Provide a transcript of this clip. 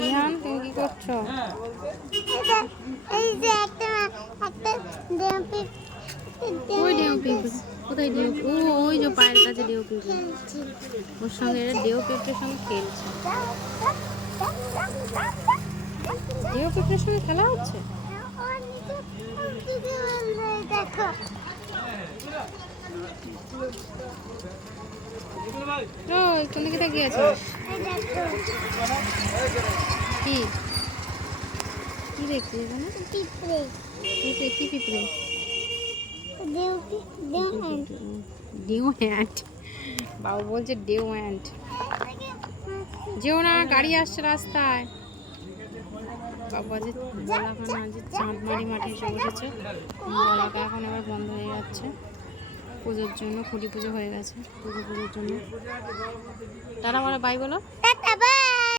রিহান তুমি কি করছো? এই যে একটা ওই ডেউ পিঁপড়ে কোথায় ডেউ? ও ওই যে পায়ের কাছে ডেউ পিঁপড়ে, ওর সঙ্গে এরা ডেউ পিঁপড়ের সঙ্গে খেলছে। ডেউ পিঁপড়ের সঙ্গে খেলা হচ্ছে। দেখো ওই কোন দিকে তাকিয়ে আছিস? কি কি দেখছিস এখানে? পিঁপড়ে পিঁপড়ে? কি পিঁপড়ে? দেউ ডিউ হ্যান্ড। বাবু বলছে ডিউ হ্যান্ড। যেও না, গাড়ি আসছে রাস্তায়। বাবু আজ বলাখানা আজ চাঁদমারি মাঠে এসে বসেছে। বলাকা এখন আবার বন্ধ হয়ে যাচ্ছে পুজোর জন্য। খুঁটি পুজো হয়ে গেছে, পুজোর জন্য। তারা আমার বাই বলো। Tata bye.